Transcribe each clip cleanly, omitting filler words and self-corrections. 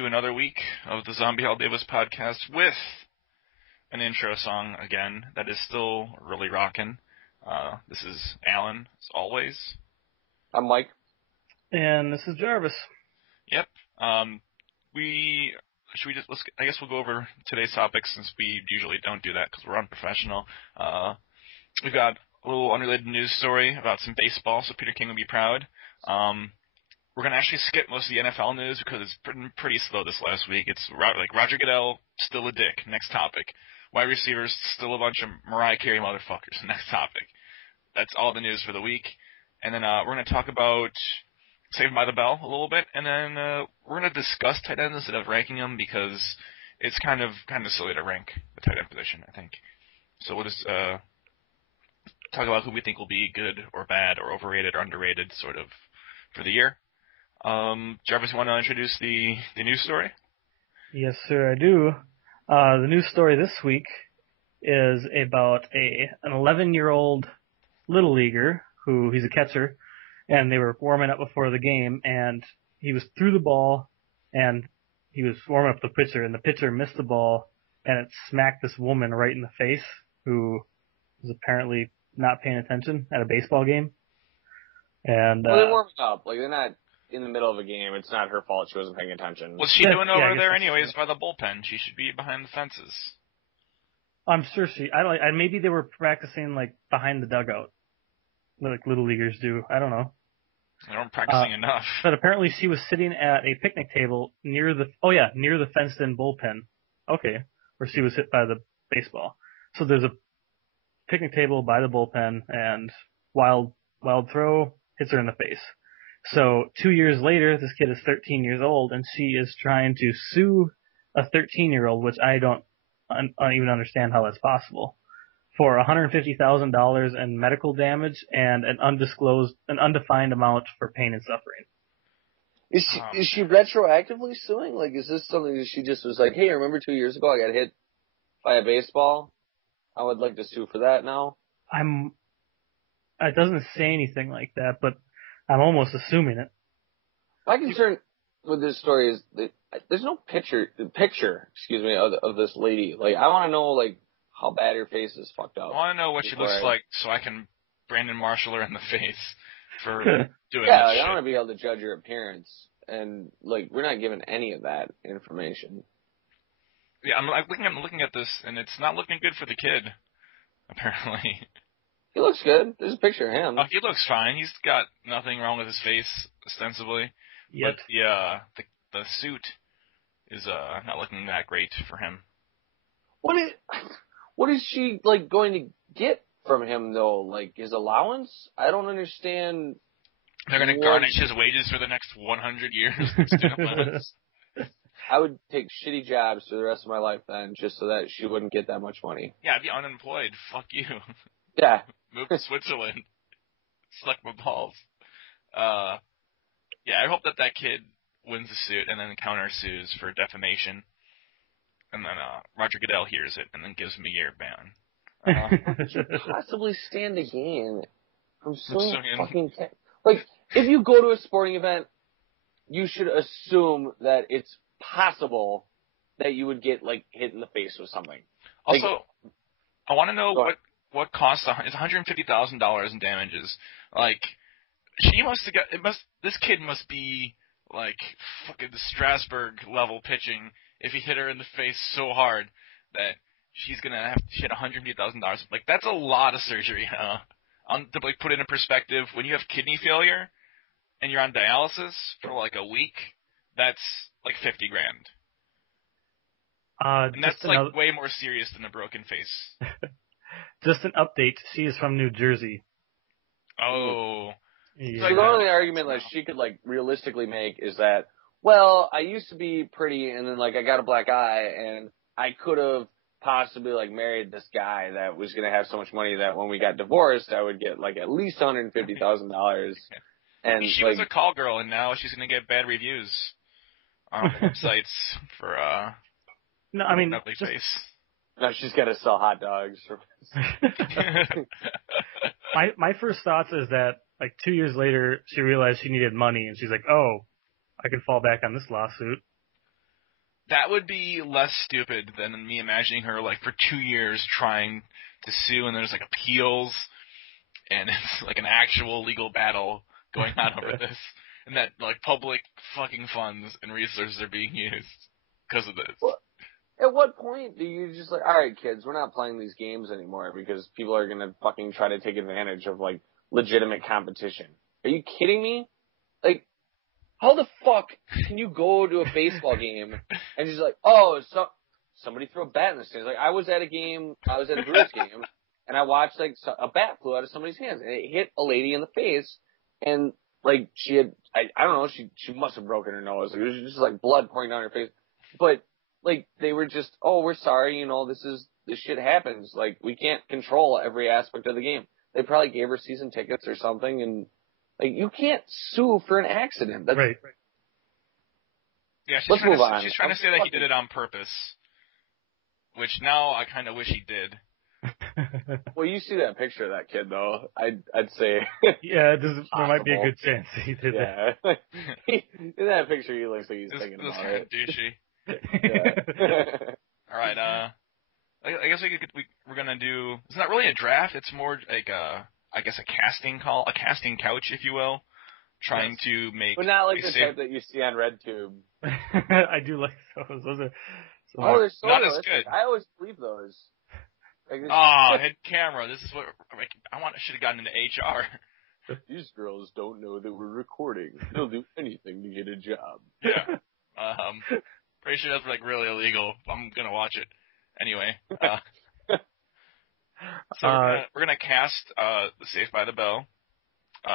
to another week of the Zombie Hell Davis podcast with an intro song again that is still really rocking. This is Alan, as always. I'm Mike. And this is Jarvis. Yep. I guess we'll go over today's topics since we usually don't do that because we're unprofessional. We've got a little unrelated news story about some baseball, so Peter King will be proud. We're going to actually skip most of the NFL news because it's pretty slow this last week. It's like Roger Goodell, still a dick. Next topic. Wide receivers, still a bunch of Mariah Carey motherfuckers. Next topic. That's all the news for the week. And then we're going to talk about Saved by the Bell a little bit, and then we're going to discuss tight ends instead of ranking them because it's kind of silly to rank the tight end position, I think. So we'll just talk about who we think will be good or bad or overrated or underrated sort of for the year. Jarvis, you want to introduce the news story? Yes, sir, I do. The news story this week is about an 11-year-old little leaguer who he's a catcher, and they were warming up before the game, and he was threw the ball, and he was warming up the pitcher, and the pitcher missed the ball, and it smacked this woman right in the face who was apparently not paying attention at a baseball game. And well, they're warming up. Like, they're not in the middle of a game. It's not her fault she wasn't paying attention. What's she doing over there anyways by the bullpen? She should be behind the fences. I'm sure maybe they were practicing, like, behind the dugout, like little leaguers do. I don't know. They weren't practicing enough. But apparently she was sitting at a picnic table near the fenced-in bullpen. Okay, where she was hit by the baseball. So there's a picnic table by the bullpen, and wild throw hits her in the face. So 2 years later, this kid is 13 years old, and she is trying to sue a 13-year-old, which I don't even understand how that's possible, for $150,000 in medical damage and an undefined amount for pain and suffering. Is she retroactively suing? Like, is this something that she just was like, hey, remember 2 years ago I got hit by a baseball? I would like to sue for that now. It doesn't say anything like that, but I'm almost assuming it. My concern with this story is that there's no picture, of this lady. Like, I want to know, like, how bad her face is fucked up. I want to know what she looks like so I can Brandon Marshall her in the face for doing yeah, that shit. I don't want to be able to judge her appearance, and, like, we're not given any of that information. Yeah, I'm looking at this, and it's not looking good for the kid, apparently. He looks good. There's a picture of him. Oh, he looks fine. He's got nothing wrong with his face, ostensibly. Yep. But the suit is not looking that great for him. What is she, like, going to get from him, though? Like, his allowance? I don't understand. They're going to garnish his wages for the next 100 years. I would take shitty jobs for the rest of my life then, just so that she wouldn't get that much money. Yeah, I'd be unemployed. Fuck you. Yeah. Move to Switzerland. Suck my balls. Yeah, I hope that kid wins the suit and then countersues for defamation. And then Roger Goodell hears it and then gives him a year ban. Possibly stand to gain from suing fucking like, if you go to a sporting event, you should assume that it's possible that you would get, like, hit in the face with something. Also, like, I want to know what costs is $150,000 in damages. Like, she must have got this kid must be like fucking Strasburg level pitching if he hit her in the face so hard that she's gonna have to hit $150,000. Like, that's a lot of surgery. To, like, put it in perspective, when you have kidney failure and you're on dialysis for like a week, that's like $50,000. And that's like way more serious than a broken face. Just an update. She is from New Jersey. Oh. Yeah. So the only argument that she could, like, realistically make is that, well, I used to be pretty, and then, like, I got a black eye, and I could have possibly, like, married this guy that was going to have so much money that when we got divorced, I would get, like, at least $150,000. And she was a call girl, and now she's going to get bad reviews on websites for no, I mean, ugly face. Now she's got to sell hot dogs. My first thoughts is that, like, 2 years later, she realized she needed money, and she's like, oh, I can fall back on this lawsuit. that would be less stupid than me imagining her like for 2 years trying to sue, and there's like appeals, and it's like an actual legal battle going on over this, and that like public fucking funds and resources are being used because of this. Well, at what point do you just like, all right, kids, we're not playing these games anymore because people are gonna fucking try to take advantage of like legitimate competition? Are you kidding me? Like, how the fuck can you go to a baseball game and just like, oh, somebody threw a bat in the stands? Like, I was at a Brewers game, and I watched like a bat flew out of somebody's hands, and it hit a lady in the face, and like she had, I don't know, she must have broken her nose. Like, it was just like blood pouring down her face, but like they were just, oh, we're sorry, this shit happens. Like, we can't control every aspect of the game. They probably gave her season tickets or something, and like, you can't sue for an accident. That's, right. Yeah, Let's move on. She's trying to say that he did it on purpose, which now I kind of wish he did. Well, you see that picture of that kid, though. I'd say. Yeah, there might be a good chance he did that. Yeah. In that picture, he looks like he's thinking this about kind it. of douchey. Yeah. All right. I guess we're gonna do. It's not really a draft. It's more like I guess a casting couch, if you will, trying to make. But not like the type that you see on RedTube. I do like those. Those are. They're so not realistic. as good. I always believe those. Like, head camera. This is what I should have gotten into HR. These girls don't know that we're recording. They'll do anything to get a job. Yeah. Pretty sure that's like really illegal. I'm gonna watch it anyway. So we're gonna cast the Saved by the Bell,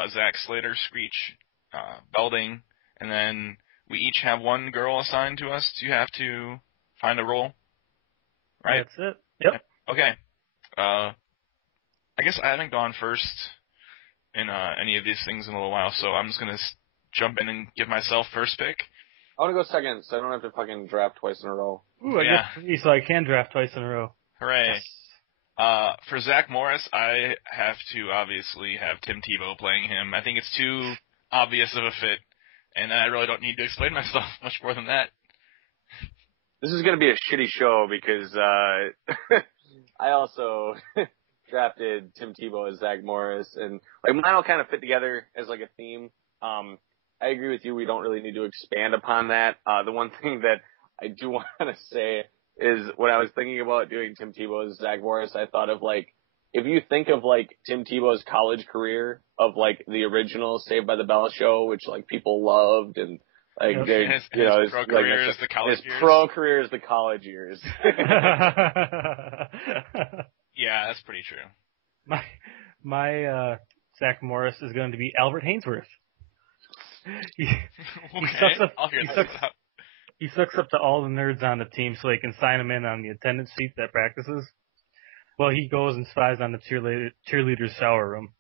Zach Slater, Screech, Belding, and then we each have one girl assigned to us. You have to find a role, right? That's it. Yep. Okay. I guess I haven't gone first in any of these things in a little while, so I'm just gonna jump in and give myself first pick. I want to go second, so I don't have to fucking draft twice in a row. Ooh, I get 3, so I can draft twice in a row. Hooray. Yes. For Zach Morris, I have to obviously have Tim Tebow playing him. I think it's too obvious of a fit, and I really don't need to explain myself much more than that. This is going to be a shitty show because I also drafted Tim Tebow as Zach Morris, and like mine all kind of fit together as like a theme. I agree with you. We don't really need to expand upon that. The one thing that I do want to say is when I was thinking about doing Tim Tebow as Zach Morris, I thought of like, if you think of like Tim Tebow's college career of like the original Saved by the Bell show, which like people loved, and like his pro career is the college years. His pro career is the college years. Yeah, that's pretty true. My Zach Morris is going to be Albert Hainsworth. He sucks up to all the nerds on the team so they can sign him in on the attendance sheet at practices. Well, he goes and spies on the cheerleader's shower room.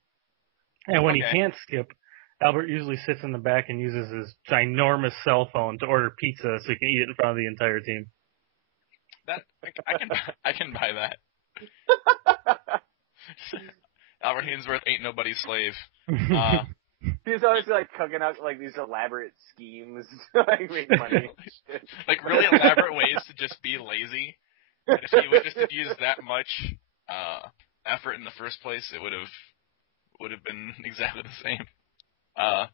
And when he can't skip, Albert usually sits in the back and uses his ginormous cell phone to order pizza so he can eat it in front of the entire team. I can buy that. Albert Hainsworth ain't nobody's slave. He's always like cooking up like these elaborate schemes to like make money. Like really elaborate ways to just be lazy. And if he would just have used that much effort in the first place, it would have been exactly the same. All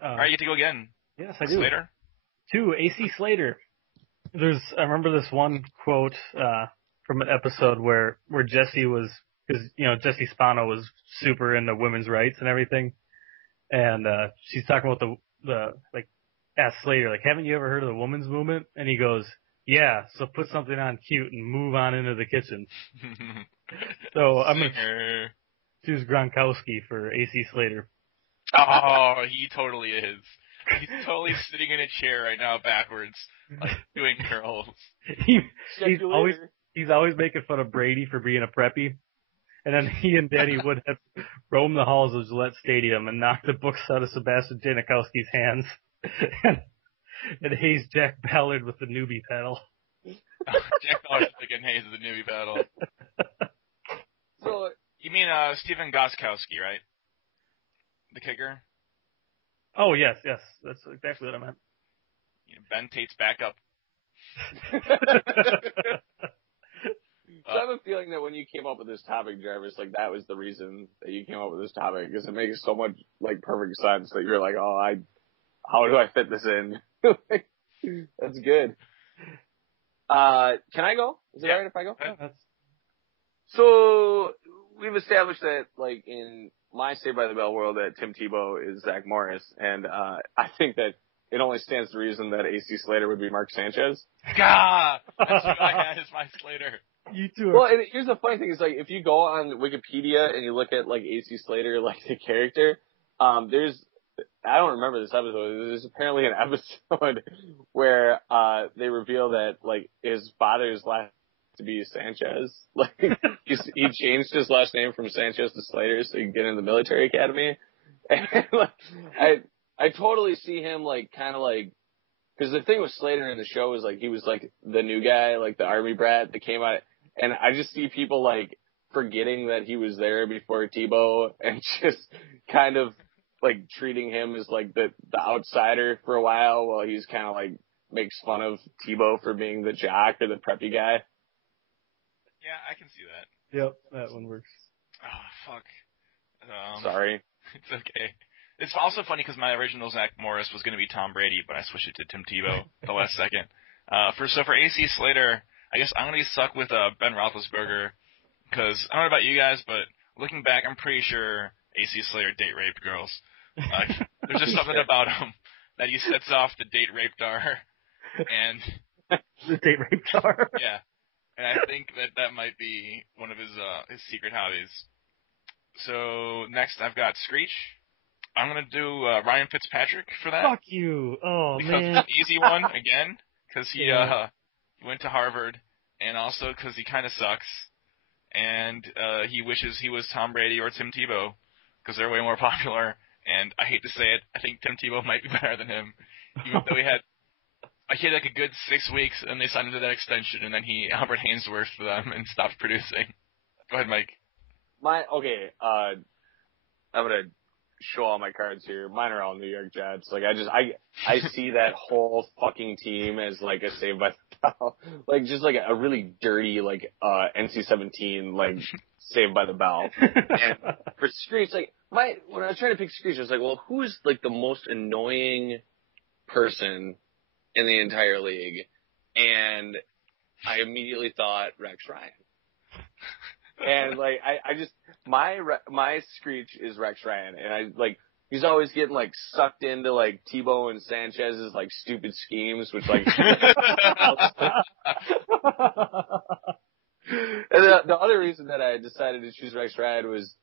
right, you get to go again. Yes, I do. Slater? 2, AC Slater. I remember this one quote from an episode where Jesse was, because Jesse Spano was super into women's rights and everything. And she's talking about asked Slater, like, haven't you ever heard of the women's movement? And he goes, yeah, so put something on cute and move on into the kitchen. So I'm going to choose Gronkowski for AC Slater. Oh, he totally is. He's totally sitting in a chair right now backwards, like doing curls. He's always making fun of Brady for being a preppy. And then he and Danny would have roamed the halls of Gillette Stadium and knocked the books out of Sebastian Janikowski's hands and hazed Jack Ballard with the newbie paddle. Jack Ballard again hazed the newbie paddle. So you mean Stephen Gostkowski, right? The kicker? Oh, yes. That's exactly what I meant. Ben Tate's backup. So I have a feeling that when you came up with this topic, Jarvis, like that was the reason that you came up with this topic, because it makes so much like perfect sense that you're like, how do I fit this in? That's good. Can I go? Is it alright if I go? Yeah, So we've established that, like, in my Saved by the Bell world, that Tim Tebow is Zach Morris, and I think that it only stands to reason that AC Slater would be Mark Sanchez. God, that's what I had as my Slater. You too. Well, and here's the funny thing is, like, if you go on Wikipedia and you look at, like, AC Slater, like, the character, I don't remember this episode. There's apparently an episode where they reveal that, like, his father's last to be Sanchez. Like, he changed his last name from Sanchez to Slater so he could get in the military academy. And, like, I totally see him, like, kind of like, because the thing with Slater in the show is, like, he was, like, the new guy, like, the army brat that came out, and I just see people, like, forgetting that he was there before Tebow and just kind of, like, treating him as, like, the outsider for a while he's kind of, like, makes fun of Tebow for being the jock or the preppy guy. Yeah, I can see that. Yep, that one works. Oh, fuck. Sorry. It's okay. It's also funny because my original Zach Morris was going to be Tom Brady, but I switched it to Tim Tebow the last second. For AC Slater, I guess I'm going to be stuck with Ben Roethlisberger because I don't know about you guys, but looking back, I'm pretty sure AC Slater date raped girls. There's just something about him that he sets off the date rape dar, and the date rape dar. Yeah, and I think that might be one of his secret hobbies. So next, I've got Screech. I'm gonna do Ryan Fitzpatrick for that. Fuck you! Oh because man, it's an easy one again, because he went to Harvard, and also because he kind of sucks, and he wishes he was Tom Brady or Tim Tebow, because they're way more popular. And I hate to say it, I think Tim Tebow might be better than him, even though he had like a good 6 weeks, and they signed him to that extension, and then he Albert Hainsworth for them and stopped producing. Go ahead, Mike. I'm gonna show all my cards here. Mine are all New York Jets. Like, I see that whole fucking team as, like, a Saved by the Bell. Like, just, like, a really dirty, like, NC-17, like, Saved by the Bell. And for Screech, like, when I was trying to pick Screech, I was like, well, who's, like, the most annoying person in the entire league? And I immediately thought Rex Ryan. And, like, I just, my Screech is Rex Ryan, and he's always getting, like, sucked into, like, Tebow and Sanchez's, like, stupid schemes, which, like, and the other reason that I decided to choose Rex Ryan was,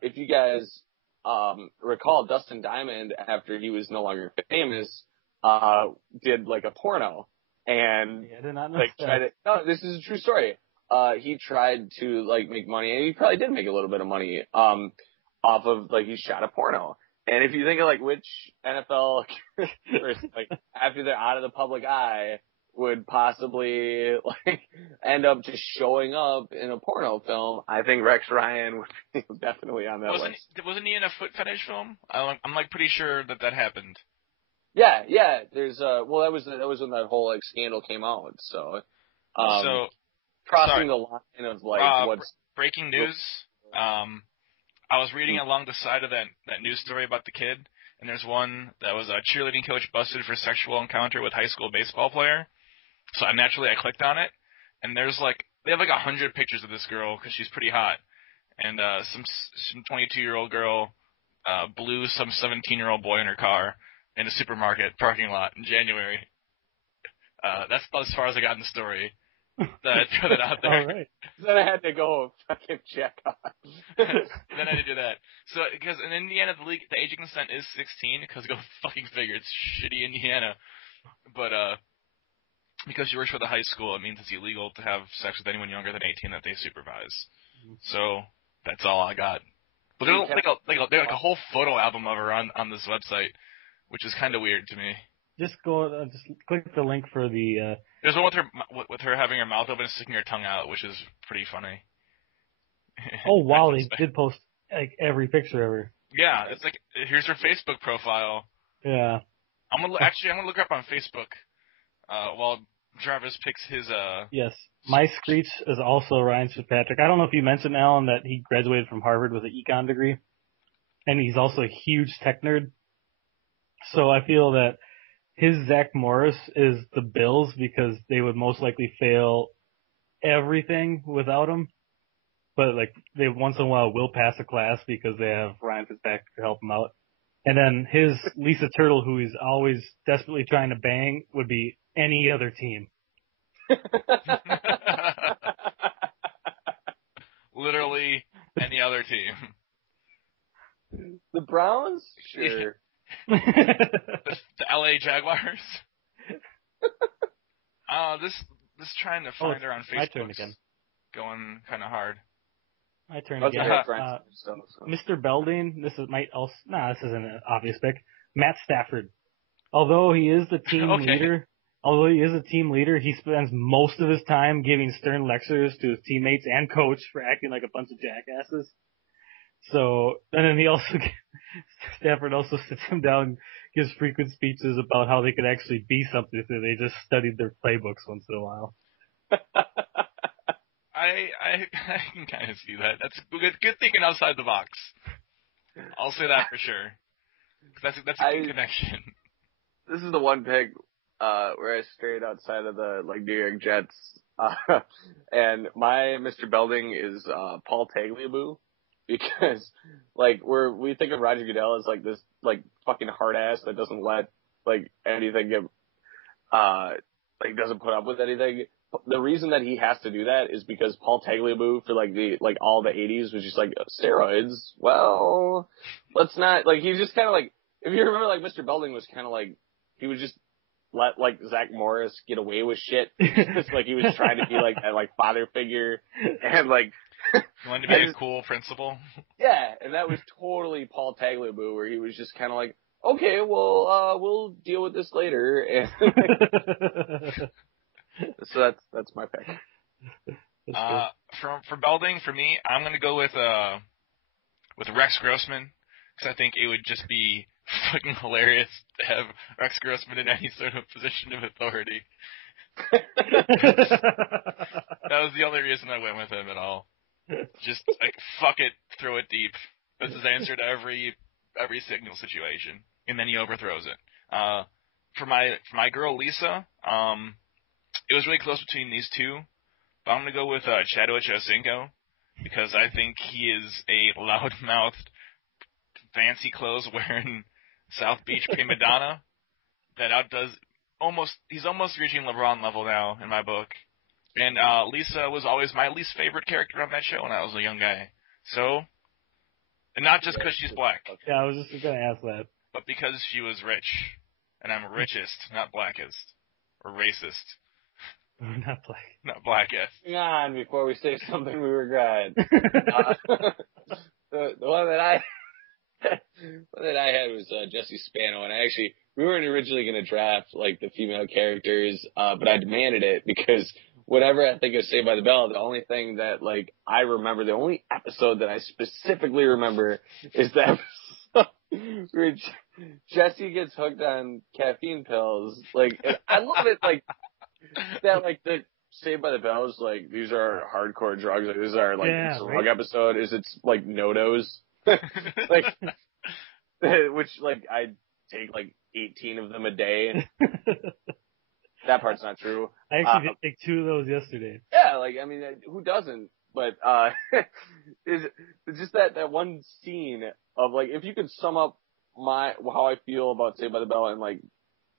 if you guys, recall, Dustin Diamond, after he was no longer famous, did, like, a porno, and, I did not know no, this is a true story. He tried to, like, make money, and he probably did make a little bit of money, off of, like, he shot a porno. And if you think of, like, which NFL, like, after they're out of the public eye, would possibly, like, end up just showing up in a porno film, I think Rex Ryan would be definitely on that list. Wasn't he in a foot fetish film? I'm, like, pretty sure that happened. Yeah, there's, that was when that whole, like, scandal came out, so. Crossing the line of, like, what's... Breaking news. I was reading along the side of that news story about the kid, and there's one that was a cheerleading coach busted for sexual encounter with high school baseball player. So I clicked on it, and there's, like, they have, like, 100 pictures of this girl, because she's pretty hot. And some 22-year-old girl blew some 17-year-old boy in her car in a supermarket parking lot in January. That's about as far as I got in the story. That I threw that out there. All right. Then I had to go fucking check on. Then I had to do that. So, because in Indiana, the age of consent is 16, because go fucking figure, it's shitty Indiana. But, because she works for the high school, it means it's illegal to have sex with anyone younger than 18 that they supervise. So, that's all I got. But there's like a whole photo album of her on this website, which is kind of weird to me. Just just click the link for the. There's one with her having her mouth open and sticking her tongue out, which is pretty funny. Oh wow, they did post like every picture of her. Yeah, it's like here's her Facebook profile. Yeah. I'm gonna look her up on Facebook. While Jarvis picks his Yes. My Screech is also Ryan Fitzpatrick. I don't know if you mentioned, Alan, that he graduated from Harvard with an econ degree, and he's also a huge tech nerd. So I feel that his Zach Morris is the Bills because they would most likely fail everything without him. But like they once in a while will pass a class because they have Ryan Fitzpatrick to help them out. And then his Lisa Turtle, who he's always desperately trying to bang, would be any other team. Literally any other team. The Browns? Sure. The LA Jaguars. This trying to find her on my turn Facebook again. going kind of hard. My turn Okay, again. so. Mr. Belding, this isn't an obvious pick. Matt Stafford. Although he is the team leader, he spends most of his time giving stern lectures to his teammates and coach for acting like a bunch of jackasses. So, and then Stafford also sits him down and gives frequent speeches about how they could actually be something if they just studied their playbooks once in a while. I can kind of see that. That's good thinking outside the box. I'll say that for sure. That's a good connection. This is the one pick where I strayed outside of the New York Jets, and my Mr. Belding is Paul Tagliabue, because we think of Roger Goodell as this fucking hard ass that doesn't let anything get doesn't put up with anything. The reason that he has to do that is because Paul Tagliabue for all the 80s was just steroids. Well, let's not he's just kind of if you remember Mr. Belding was kind of he would just let Zach Morris get away with shit. Just he was trying to be that father figure and you wanted to be a cool principal. Yeah, and that was totally Paul Tagliabue, where he was just kind of okay, well, we'll deal with this later. And so that's my pick. For Belding, for me, I'm gonna go with Rex Grossman, because I think it would just be fucking hilarious to have Rex Grossman in any sort of position of authority. That was the only reason I went with him at all. Just fuck it, throw it deep. That's his answer to every signal situation, and then he overthrows it. For my girl Lisa, it was really close between these two, but I'm gonna go with Chadwick Ochocinco, because I think he is a loudmouthed, fancy clothes wearing South Beach prima donna that outdoes he's almost reaching LeBron level now in my book. And Lisa was always my least favorite character on that show when I was a young guy. So, and not just because she's black. Yeah, I was just going to ask that. But because she was rich. And I'm richest, not blackest. Or racist. Not black. Not blackest. Hang on before we say something we regret. The one that I had was Jesse Spano, and we weren't originally going to draft the female characters, but I demanded it because whenever I think of Saved by the Bell, the only thing that I remember, the only episode that I specifically remember is the episode where Jesse gets hooked on caffeine pills. And I love it that the Saved by the Bell is these are hardcore drugs. These are drug episode. Is it's No-Dos. Which I take 18 of them a day. That part's not true. I actually did take 2 of those yesterday. Yeah, who doesn't? But it's just that one scene of if you could sum up how I feel about Saved by the Bell in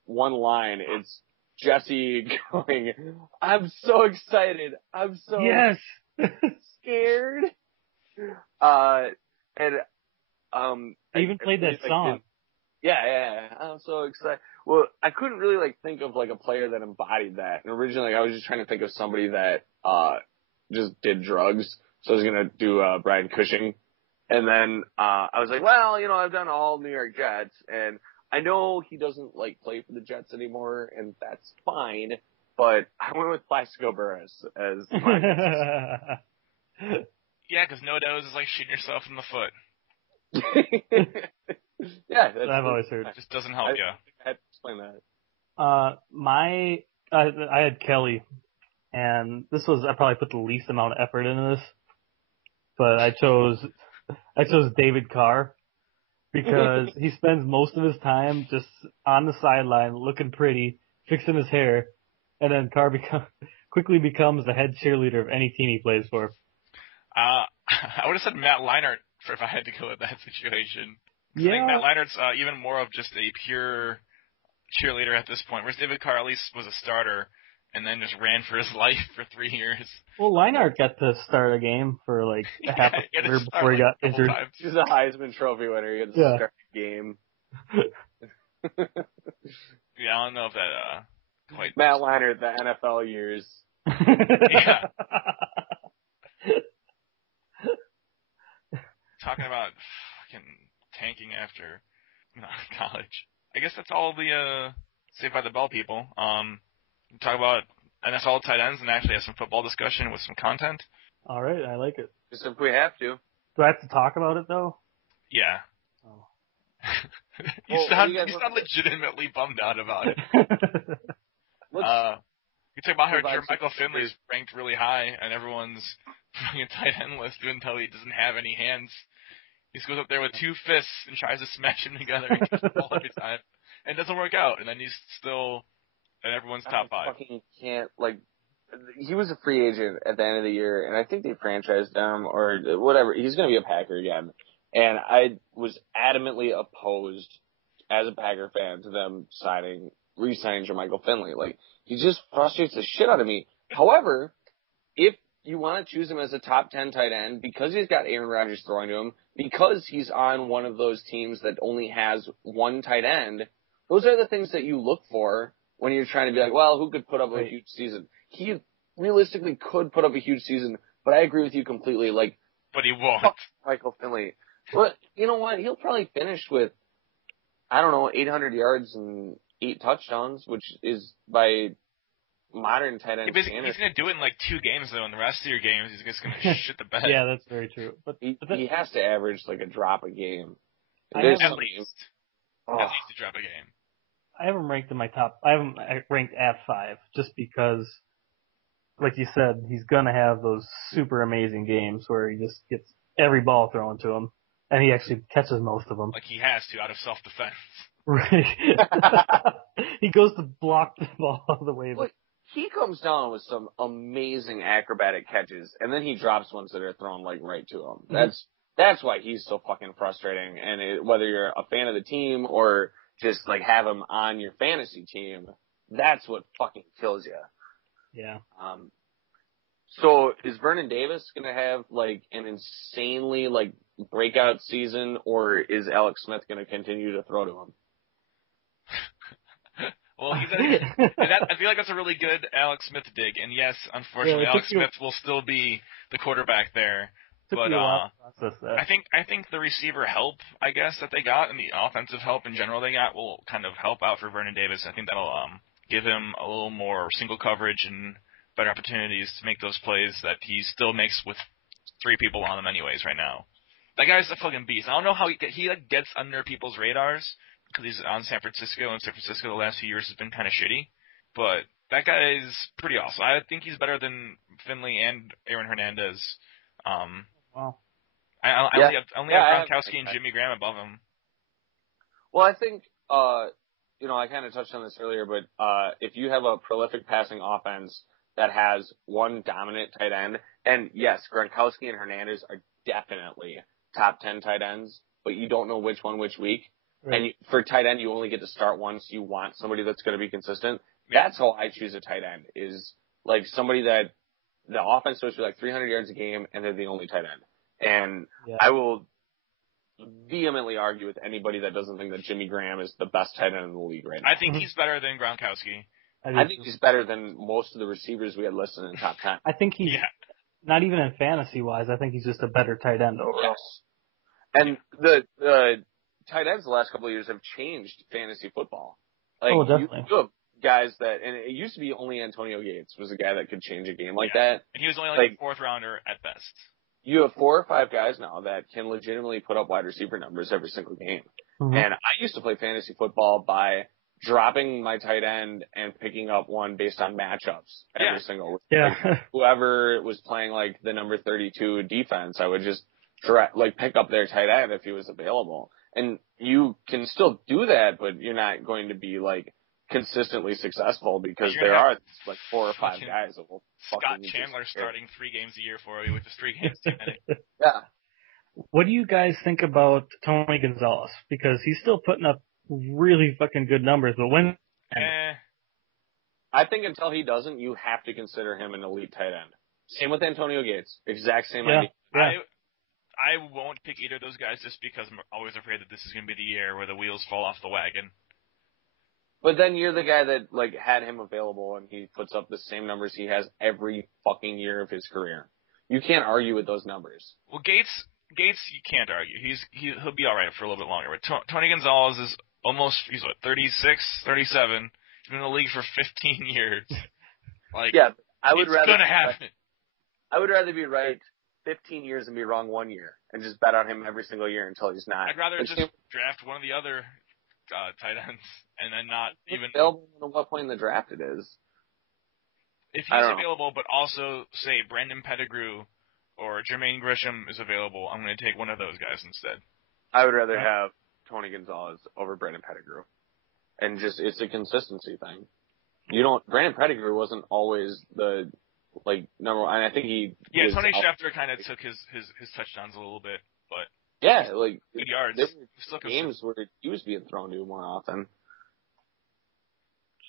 one line, it's Jesse going, "I'm so excited. I'm so scared." And I even played that song. Yeah, I'm so excited. Well, I couldn't really think of a player that embodied that. And originally I was just trying to think of somebody that just did drugs. So I was gonna do Brian Cushing. And then I was well, I've done all New York Jets, and I know he doesn't play for the Jets anymore, and that's fine. But I went with Plaxico Burress as my Yeah, because No-Dos is shooting yourself in the foot. Yeah, I've always heard. It just doesn't help you. I had to explain that. My I had Kelly, and I probably put the least amount of effort into this, but I chose David Carr because he spends most of his time just on the sideline looking pretty, fixing his hair, and then Carr quickly becomes the head cheerleader of any team he plays for. I would have said Matt Leinart if I had to go with that situation. Yeah. I think Matt Leinart's even more of just a pure cheerleader at this point, whereas David Carr at least was a starter and then just ran for his life for 3 years. Well, Leinart got to start a game for like a half a quarter before he got injured. He's a Heisman Trophy winner. He gets to start the game. Yeah, I don't know if that quite. Matt Leinart, the NFL years. Yeah. Talking about fucking tanking after college. I guess that's all the Saved by the Bell people. Talk about NFL tight ends and actually have some football discussion with some content. All right, I like it. Just if we have to. Do I have to talk about it though? Yeah. Oh. you sound legitimately bummed out about it. You talk about how Michael Finley's ranked really high and everyone's putting a tight end list even though he doesn't have any hands. He just goes up there with 2 fists and tries to smash them together and catch the ball every time. And it doesn't work out. And then he's still in everyone's top 5. Fucking can't, he was a free agent at the end of the year, and I think they franchised him or whatever. He's going to be a Packer again. And I was adamantly opposed as a Packer fan to them re-signing Jermichael Finley. He just frustrates the shit out of me. However, if you want to choose him as a top 10 tight end because he's got Aaron Rodgers throwing to him, because he's on one of those teams that only has one tight end, those are the things that you look for when you're trying to be like, well, who could put up a huge season? He realistically could put up a huge season, but I agree with you completely. But he won't. Michael Finley. But you know what? He'll probably finish with, 800 yards and 8 touchdowns, which is by modern tight end standards. He's going to do it in 2 games, though. In the rest of your games, he's just going to shit the bed. Yeah, that's very true. But he has to average a drop a game. At least a drop a game. I haven't ranked in my top. I haven't ranked at 5 just because, like you said, he's going to have those super amazing games where he just gets every ball thrown to him, and he actually catches most of them. Like he has to out of self-defense. Right. He goes to block the ball all the way. Look, he comes down with some amazing acrobatic catches, and then he drops ones that are thrown right to him. Mm-hmm. That's why he's so fucking frustrating. And whether you're a fan of the team or just have him on your fantasy team, that's what fucking kills you. Yeah. So is Vernon Davis gonna have an insanely breakout season, or is Alex Smith gonna continue to throw to him? Well, I feel like that's a really good Alex Smith dig, and yes, unfortunately, Alex Smith will still be the quarterback there. But I think the receiver help, I guess, that they got and the offensive help in general they got will kind of help out for Vernon Davis. I think that'll give him a little more single coverage and better opportunities to make those plays that he still makes with 3 people on him anyways right now. That guy's a fucking beast. I don't know how he gets under people's radars because he's on San Francisco, and San Francisco the last few years has been kind of shitty. But that guy is pretty awesome. I think he's better than Finley and Aaron Hernandez. Wow. I only have Gronkowski and Jimmy Graham above him. Well, I think, I kind of touched on this earlier, but if you have a prolific passing offense that has one dominant tight end, and yes, Gronkowski and Hernandez are definitely top 10 tight ends, but you don't know which one which week. Right. And for tight end, you only get to start one, so you want somebody that's going to be consistent. Yeah. That's how I choose a tight end, is somebody that the offense goes for 300 yards a game, and they're the only tight end. And I will vehemently argue with anybody that doesn't think that Jimmy Graham is the best tight end in the league right now. I think he's better than Gronkowski. I think he's better than most of the receivers we had listed in the top 10. I think he's not even in fantasy-wise. I think he's just a better tight end overall. Yes. And the tight ends the last couple of years have changed fantasy football. Definitely. You have guys and it used to be only Antonio Gates was a guy that could change a game like that. And he was only a 4th rounder at best. You have 4 or 5 guys now that can legitimately put up wide receiver numbers every single game. Mm-hmm. And I used to play fantasy football by dropping my tight end and picking up one based on matchups every single week. Yeah. Like, whoever was playing like the number 32 defense, I would just pick up their tight end if he was available. And you can still do that, but you're not going to be like consistently successful because there are like 4 or 5 guys that will Scott Chandler starting 3 games a year for you with just 3 games too many. Yeah. What do you guys think about Tony Gonzalez? Because he's still putting up really fucking good numbers, but when? I think until he doesn't, you have to consider him an elite tight end. Same with Antonio Gates. Exact same idea. Yeah. I won't pick either of those guys just because I'm always afraid that this is going to be the year where the wheels fall off the wagon. But then you're the guy that like had him available and he puts up the same numbers he has every fucking year of his career. You can't argue with those numbers. Well, Gates, you can't argue. He'll be all right for a little bit longer. But Tony Gonzalez is he's what, 36, 37. He's been in the league for 15 years. Like, yeah, it's gonna happen. I would rather be right 15 years and be wrong 1 year and just bet on him every single year until he's not. I'd rather just draft one of the other tight ends and then not even available at what point in the draft it is. If he's available, but also say Brandon Pettigrew or Jermaine Grisham is available, I'm going to take one of those guys instead. I would rather have Tony Gonzalez over Brandon Pettigrew, and just it's a consistency thing. Brandon Pettigrew wasn't always the number one. And I think he. Yeah, Tony Schefter kind of took his touchdowns a little bit, but good yards. There were games where he was being thrown to more often.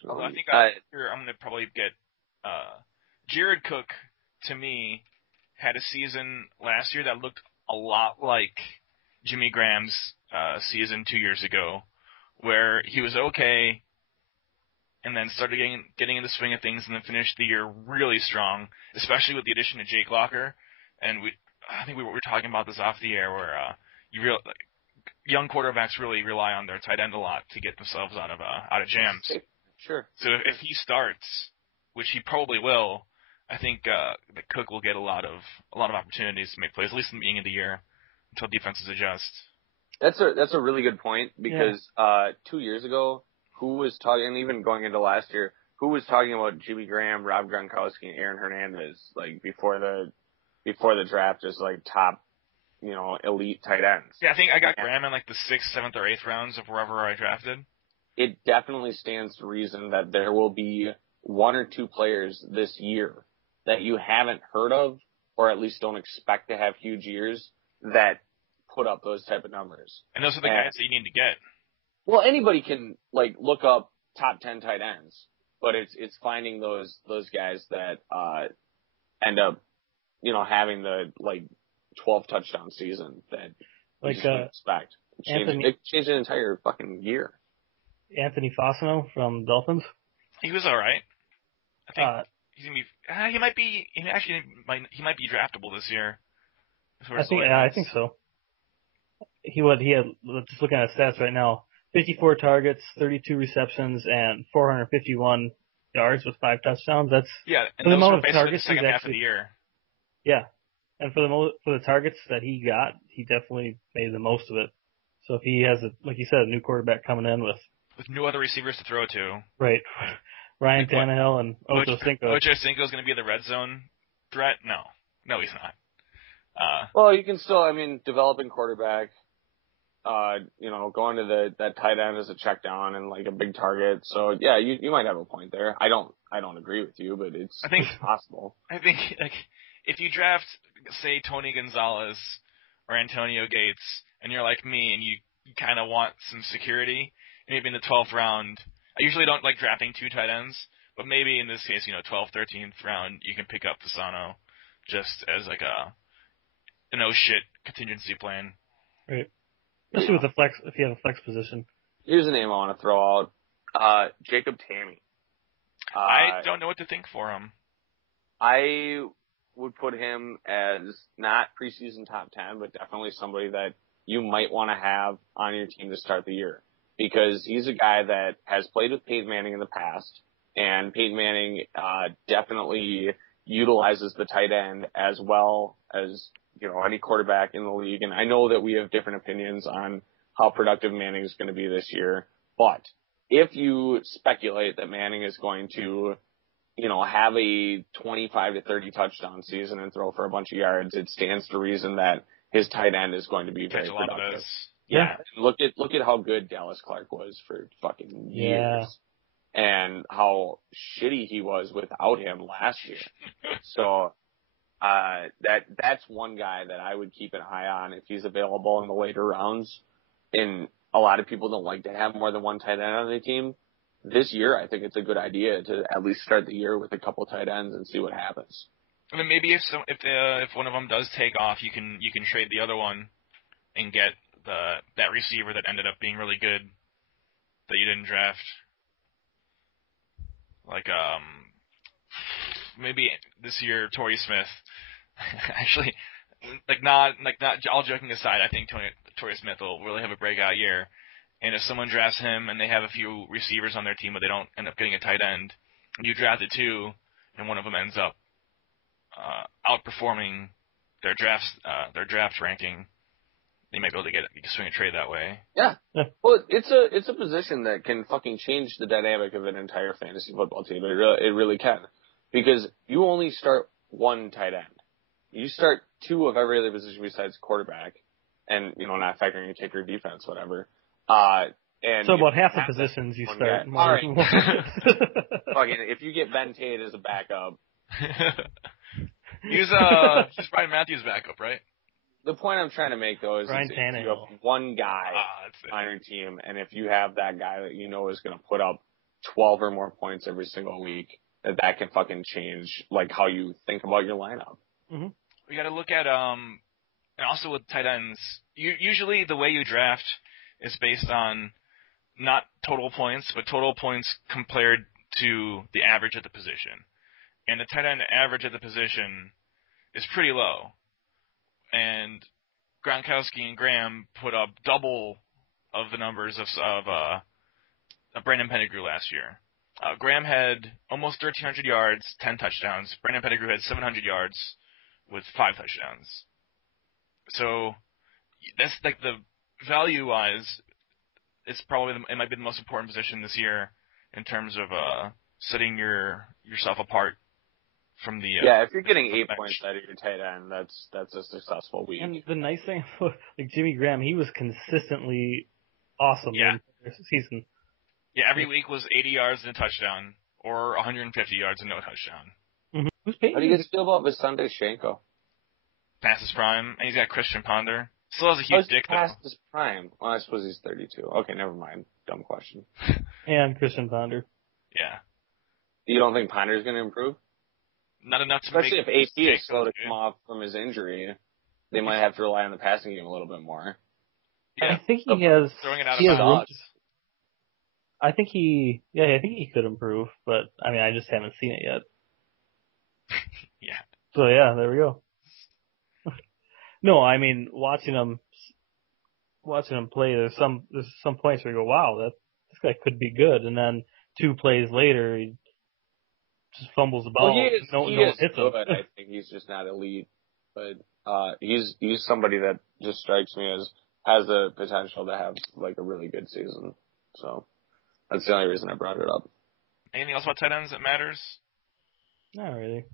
So I think I'm going to probably get Jared Cook. To me, had a season last year that looked a lot like Jimmy Graham's season 2 years ago, where he was okay. And then started getting in the swing of things, and then finished the year really strong, especially with the addition of Jake Locker. And I think we were talking about this off the air, where young quarterbacks really rely on their tight end a lot to get themselves out of jams. Sure. So if he starts, which he probably will, I think that Cook will get a lot of opportunities to make plays, at least in the beginning of the year, until defenses adjust. That's a really good point because 2 years ago. Who was talking, and even going into last year, who was talking about Jimmy Graham, Rob Gronkowski, and Aaron Hernandez, like before the draft as like top, elite tight ends? Yeah, I think I got Graham in like the 6th, 7th, or 8th rounds of wherever I drafted. It definitely stands to reason that there will be 1 or 2 players this year that you haven't heard of, or at least don't expect to have huge years, that put up those type of numbers. And those are the guys that you need to get. Well, anybody can look up top 10 tight ends, but it's finding those guys that end up having the 12 touchdown season that you just wouldn't expect. It changed an entire fucking year. Anthony Fasano from Dolphins. He was all right. I think he's gonna be. He might be. He might be draftable this year. I think so. He had. Just looking at his stats right now. 54 targets, 32 receptions, and 451 yards with 5 touchdowns. That's and those were basically the second half of the year. Yeah, and for the targets that he got, he definitely made the most of it. So if he has like you said, a new quarterback coming in with no other receivers to throw to, right? Ryan Tannehill and Ocho Cinco. Ocho Cinco is going to be the red zone threat? No, he's not. Well, you can still, developing quarterback. Going to that tight end as a check down and like a big target. So yeah, you might have a point there. I don't agree with you, but it's possible. I think if you draft, say, Tony Gonzalez or Antonio Gates, and you're like me and you kind of want some security, maybe in the 12th round. I usually don't like drafting 2 tight ends, but maybe in this case, 12th, 13th round, you can pick up Fasano just as like an oh shit contingency plan. Right. Especially with the flex, if you have a flex position. Here's a name I want to throw out. Jacob Tamme. I don't know what to think for him. I would put him as not preseason top 10, but definitely somebody that you might want to have on your team to start the year. Because he's a guy that has played with Peyton Manning in the past, and Peyton Manning definitely utilizes the tight end as well as any quarterback in the league. And I know that we have different opinions on how productive Manning is going to be this year, but if you speculate that Manning is going to, have a 25 to 30 touchdown season and throw for a bunch of yards, it stands to reason that his tight end is going to be very Catch a lot of productive. those. Yeah. Look at how good Dallas Clark was for fucking years. And how shitty he was without him last year. So that's one guy that I would keep an eye on if he's available in the later rounds. And a lot of people don't like to have more than one tight end on their team. This year, I think it's a good idea to at least start the year with a couple tight ends and see what happens. I mean, maybe if one of them does take off, you can trade the other one and get that receiver that ended up being really good that you didn't draft. Like maybe this year Torrey Smith. Actually, not all joking aside, I think Torrey Smith will really have a breakout year. And if someone drafts him and they have a few receivers on their team, but they don't end up getting a tight end, and you drafted two, and one of them ends up outperforming their draft ranking, they might be able to swing a trade that way. Yeah. Well, it's a position that can fucking change the dynamic of an entire fantasy football team. It really can, because you only start one tight end. You start two of every other position besides quarterback, and not factoring in kicker, defense, whatever. And so about half the positions you start. All right. Fucking, if you get Ben Tate as a backup, he's Brian Matthews' backup, right? The point I'm trying to make, though, is Brian if you have one guy on your team, and if you have that guy that you know is going to put up 12 or more points every single week, that can fucking change how you think about your lineup. Mm-hmm. We got to look at and also with tight ends. Usually the way you draft is based on not total points, but total points compared to the average of the position. And the tight end average of the position is pretty low. And Gronkowski and Graham put up double of the numbers of Brandon Pettigrew last year. Graham had almost 1,300 yards, 10 touchdowns. Brandon Pettigrew had 700 yards with 5 touchdowns. So that's the value-wise, it's probably it might be the most important position this year in terms of setting yourself apart from the if you're getting 8 points out of your tight end, that's a successful week. And the nice thing, Jimmy Graham, he was consistently awesome in the season. Yeah, every week was 80 yards and a touchdown, or 150 yards and no touchdown. Mm-hmm. Who's paying? How do you guys feel about Visante Shenko? Past his prime, and he's got Christian Ponder. Still has a huge dick, though. Past his prime? Well, I suppose he's 32. Okay, never mind. Dumb question. And Christian Ponder. Yeah. You don't think Ponder's going to improve? Not enough to Especially make if AP is slow to come off from his injury. They might have to rely on the passing game a little bit more. Yeah. I think he has. Throwing it out he of has bounds. I think he could improve, but I just haven't seen it yet. Yeah. So there we go. No, watching him play, there's some points where you go, wow, this guy could be good, and then 2 plays later, he just fumbles the ball. Well, he is hits good. him. I think he's just not elite, but he's somebody that just strikes me as has the potential to have a really good season. So that's the only reason I brought it up. Anything else about tight ends that matters? Not really.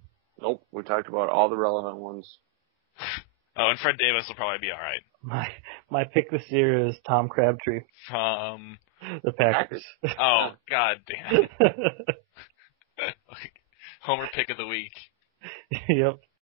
Nope, we talked about all the relevant ones. Oh, and Fred Davis will probably be all right. My pick this year is Tom Crabtree. From the Packers. Oh, god damn. Homer pick of the week. Yep.